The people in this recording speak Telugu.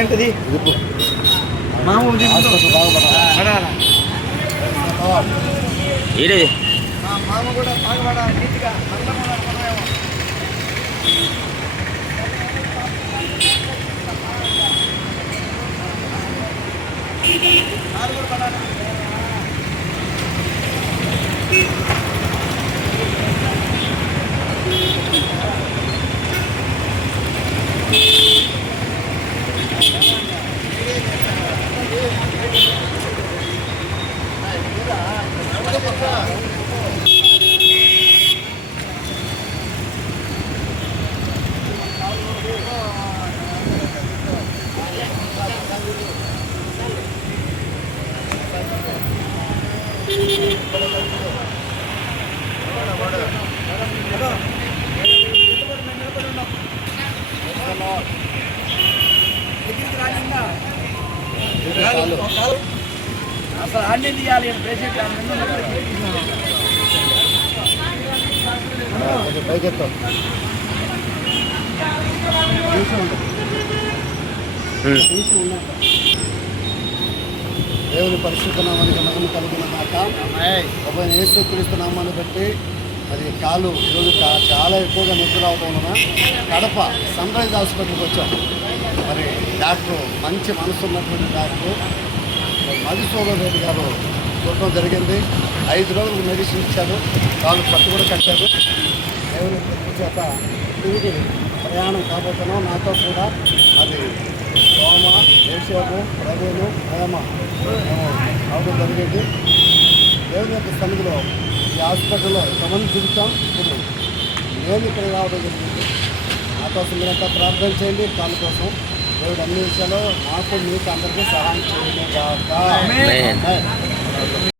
ఏంటిది ఈడే మామ కూడా బాగుపడాలి నీట్గా అసలు అన్నీ తీయాలి పేషెంట్ దేవుని పరిశుద్ధ నామానికి మహిమ కలిగిన మాట. ఒకవేళ యేసుక్రీస్తు నామాన్ని బట్టి అది కాలు ఈరోజు చాలా ఎక్కువగా నొప్పి రావడం వలన కడప సన్ రైజ్ హాస్పిటల్కి వచ్చాం. మరి డాక్టర్ మంచి మనసు ఉన్నటువంటి డాక్టర్ మధుసూదన్ రెడ్డి గారు చూడటం జరిగింది. 5 రోజులకు మెడిసిన్ ఇచ్చారు, కాలు పట్టు కూడా కట్టారు. దేవుని చేత తిరిగి ప్రయాణం కాబోతున్నాం. నాతో కూడా అది సోమ, ఏషేపు, ప్రవీణు, ప్రేమ అవడం జరిగింది. దేవుని యొక్క సన్నిధిలో ఈ హాస్పిటల్లో ఎంతమంది తిరుగుతాం. ఇప్పుడు నేను ఇక్కడ రావడం జరిగింది. నా కోసం మీరంతా ప్రార్థన చేయండి. కాళ్ళ కోసం దేవుడు అన్ని విషయాల్లో నాకు మీకు అందరికీ సహాయం చేయండి.